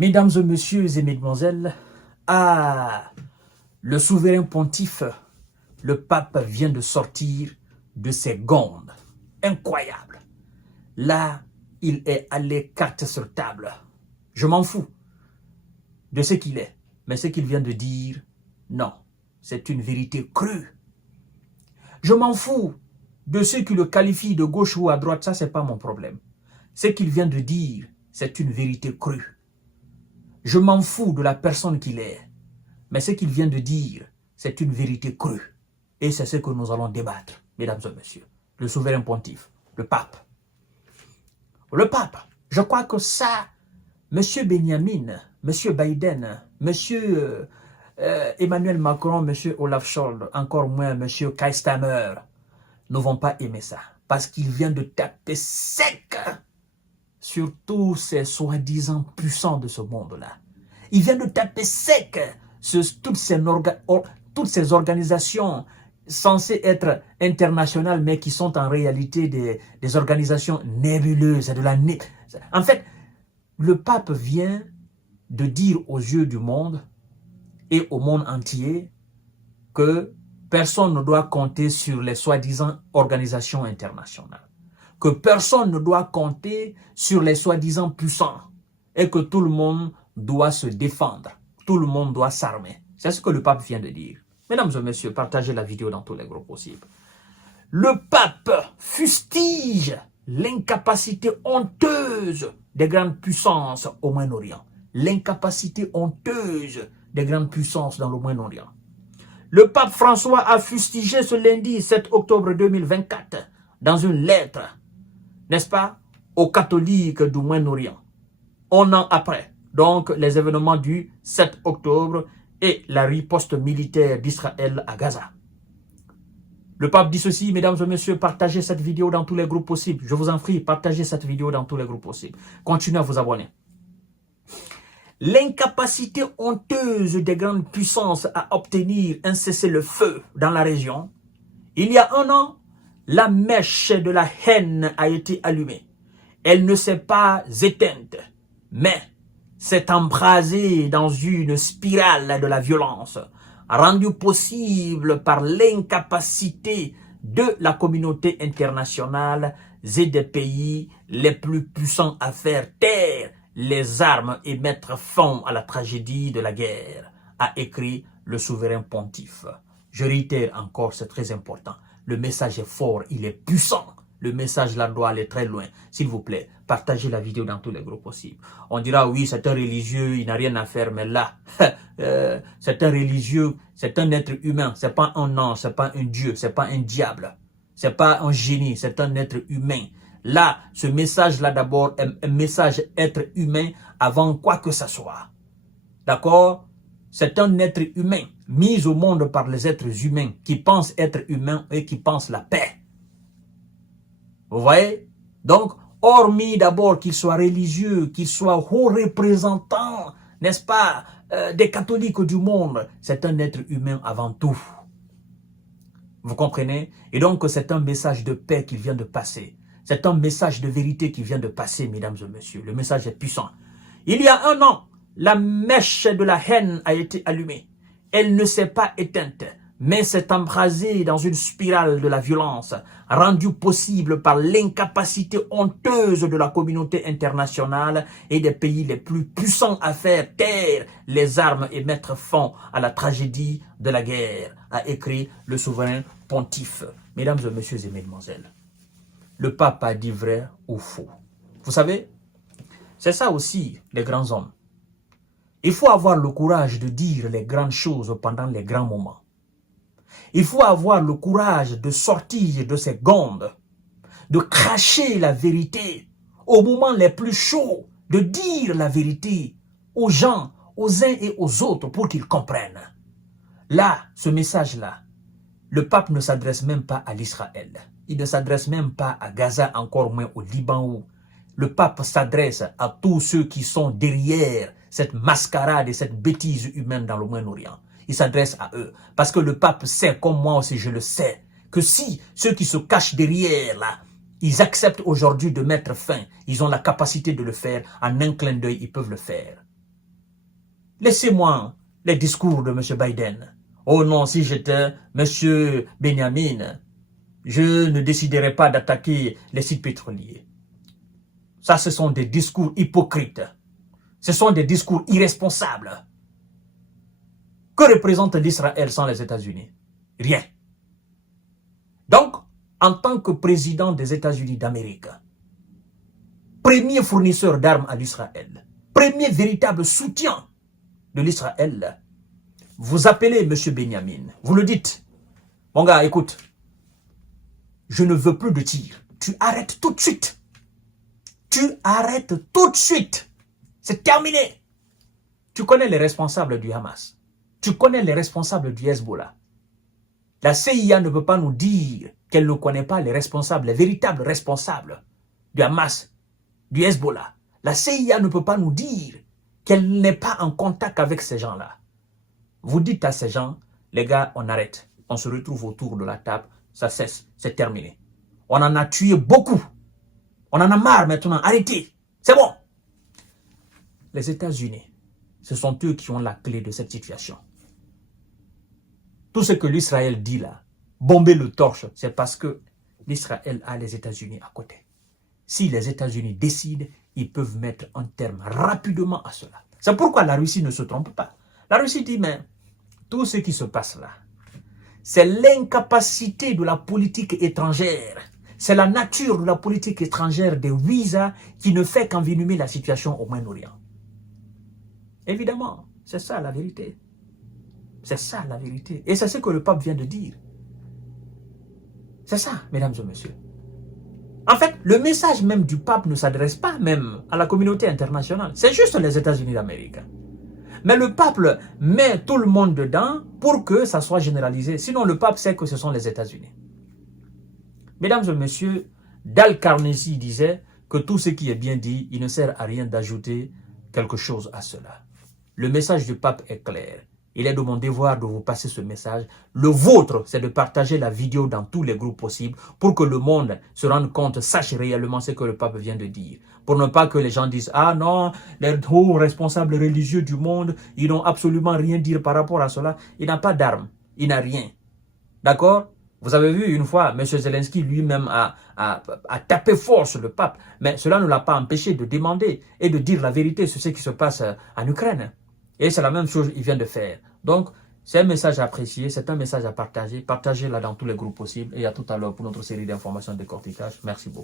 Mesdames et messieurs et mesdemoiselles, le souverain pontife, le pape vient de sortir de ses gonds. Incroyable. Là, il est allé carte sur table. Je m'en fous de ce qu'il est. Mais ce qu'il vient de dire, non, c'est une vérité crue. Je m'en fous de ceux qui le qualifient de gauche ou à droite, ça c'est pas mon problème. Ce qu'il vient de dire, c'est une vérité crue. Je m'en fous de la personne qu'il est. Mais ce qu'il vient de dire, c'est une vérité crue. Et c'est ce que nous allons débattre, mesdames et messieurs. Le souverain pontife, le pape. Le pape, je crois que ça, M. Benjamin, M. Biden, M. Emmanuel Macron, M. Olaf Scholz, encore moins M. Keir Starmer, ne vont pas aimer ça. Parce qu'il vient de taper sec sur tous ces soi-disant puissants de ce monde-là. Il vient de taper sec sur toutes ces organisations censées être internationales, mais qui sont en réalité des organisations nébuleuses. En fait, le pape vient de dire aux yeux du monde et au monde entier que personne ne doit compter sur les soi-disant organisations internationales. Que personne ne doit compter sur les soi-disant puissants et que tout le monde doit se défendre. Tout le monde doit s'armer. C'est ce que le pape vient de dire. Mesdames et messieurs, partagez la vidéo dans tous les groupes possibles. Le pape fustige l'incapacité honteuse des grandes puissances au Moyen-Orient. L'incapacité honteuse des grandes puissances dans le Moyen-Orient. Le pape François a fustigé ce lundi 7 octobre 2024 dans une lettre, n'est-ce pas, aux catholiques du Moyen-Orient. Un an après, donc les événements du 7 octobre et la riposte militaire d'Israël à Gaza. Le pape dit ceci, mesdames et messieurs, partagez cette vidéo dans tous les groupes possibles. Je vous en prie, partagez cette vidéo dans tous les groupes possibles. Continuez à vous abonner. L'incapacité honteuse des grandes puissances à obtenir un cessez-le-feu dans la région. Il y a un an, la mèche de la haine a été allumée. Elle ne s'est pas éteinte, mais s'est embrasée dans une spirale de la violence, rendue possible par l'incapacité de la communauté internationale et des pays les plus puissants à faire taire les armes et mettre fin à la tragédie de la guerre, a écrit le souverain pontife. Je réitère encore, c'est très important. Le message est fort, il est puissant. Le message là doit aller très loin. S'il vous plaît, partagez la vidéo dans tous les groupes possibles. On dira, oui, c'est un religieux, il n'a rien à faire, mais là, c'est un religieux, c'est un être humain. C'est pas un ange, c'est pas un dieu, c'est pas un diable. C'est pas un génie, c'est un être humain. Là, ce message-là d'abord est un message être humain avant quoi que ce soit. D'accord? C'est un être humain, mis au monde par les êtres humains, qui pensent être humains et qui pensent la paix. Vous voyez? Donc, hormis d'abord qu'il soit religieux, qu'il soit haut représentant, n'est-ce pas, des catholiques du monde, c'est un être humain avant tout. Vous comprenez? Et donc, c'est un message de paix qu'il vient de passer. C'est un message de vérité qui vient de passer, mesdames et messieurs. Le message est puissant. Il y a un an, la mèche de la haine a été allumée. Elle ne s'est pas éteinte, mais s'est embrasée dans une spirale de la violence, rendue possible par l'incapacité honteuse de la communauté internationale et des pays les plus puissants à faire taire les armes et mettre fin à la tragédie de la guerre, a écrit le souverain pontife. Mesdames et messieurs et mesdemoiselles, le pape a dit vrai ou faux. Vous savez, c'est ça aussi les grands hommes. Il faut avoir le courage de dire les grandes choses pendant les grands moments. Il faut avoir le courage de sortir de ces gonds, de cracher la vérité au moment les plus chauds, de dire la vérité aux gens, aux uns et aux autres pour qu'ils comprennent. Là, ce message-là, le pape ne s'adresse même pas à l'Israël. Il ne s'adresse même pas à Gaza, encore moins au Liban. Où le pape s'adresse à tous ceux qui sont derrière cette mascarade et cette bêtise humaine dans le Moyen-Orient. Il s'adresse à eux. Parce que le pape sait, comme moi aussi je le sais, que si ceux qui se cachent derrière là, ils acceptent aujourd'hui de mettre fin, ils ont la capacité de le faire, en un clin d'œil, ils peuvent le faire. Laissez-moi les discours de M. Biden. Oh non, si j'étais M. Benjamin, je ne déciderais pas d'attaquer les sites pétroliers. Ça, ce sont des discours hypocrites. Ce sont des discours irresponsables. Que représente l'Israël sans les États-Unis? Rien. Donc, en tant que président des États-Unis d'Amérique, premier fournisseur d'armes à l'Israël, premier véritable soutien de l'Israël, vous appelez M. Benjamin, vous le dites, mon gars, écoute, je ne veux plus de tir. Tu arrêtes tout de suite. Tu arrêtes tout de suite. C'est terminé. Tu connais les responsables du Hamas. Tu connais les responsables du Hezbollah. La CIA ne peut pas nous dire qu'elle ne connaît pas les responsables, les véritables responsables du Hamas, du Hezbollah. La CIA ne peut pas nous dire qu'elle n'est pas en contact avec ces gens-là. Vous dites à ces gens, les gars, on arrête. On se retrouve autour de la table, ça cesse, c'est terminé. On en a tué beaucoup. On en a marre maintenant, arrêtez. C'est bon. Les États-Unis, ce sont eux qui ont la clé de cette situation. Tout ce que l'Israël dit là, bomber le torche, c'est parce que l'Israël a les États-Unis à côté. Si les États-Unis décident, ils peuvent mettre un terme rapidement à cela. C'est pourquoi la Russie ne se trompe pas. La Russie dit, mais tout ce qui se passe là, c'est l'incapacité de la politique étrangère. C'est la nature de la politique étrangère des visas qui ne fait qu'envenimer la situation au Moyen-Orient. Évidemment, c'est ça la vérité. C'est ça la vérité. Et c'est ce que le pape vient de dire. C'est ça, mesdames et messieurs. En fait, le message même du pape ne s'adresse pas même à la communauté internationale. C'est juste les États-Unis d'Amérique. Mais le pape met tout le monde dedans pour que ça soit généralisé. Sinon, le pape sait que ce sont les États-Unis. Mesdames et messieurs, Dale Carnegie disait que tout ce qui est bien dit, il ne sert à rien d'ajouter quelque chose à cela. Le message du pape est clair. Il est de mon devoir de vous passer ce message. Le vôtre, c'est de partager la vidéo dans tous les groupes possibles pour que le monde se rende compte, sache réellement ce que le pape vient de dire. Pour ne pas que les gens disent « Ah non, les hauts responsables religieux du monde, ils n'ont absolument rien dire par rapport à cela. » Il n'a pas d'armes, il n'a rien. D'accord? Vous avez vu une fois, M. Zelensky lui-même a tapé fort sur le pape. Mais cela ne l'a pas empêché de demander et de dire la vérité sur ce qui se passe en Ukraine. Et c'est la même chose qu'il vient de faire. Donc, c'est un message à apprécier, c'est un message à partager. Partagez-la dans tous les groupes possibles. Et à tout à l'heure pour notre série d'informations de décortiquage. Merci beaucoup.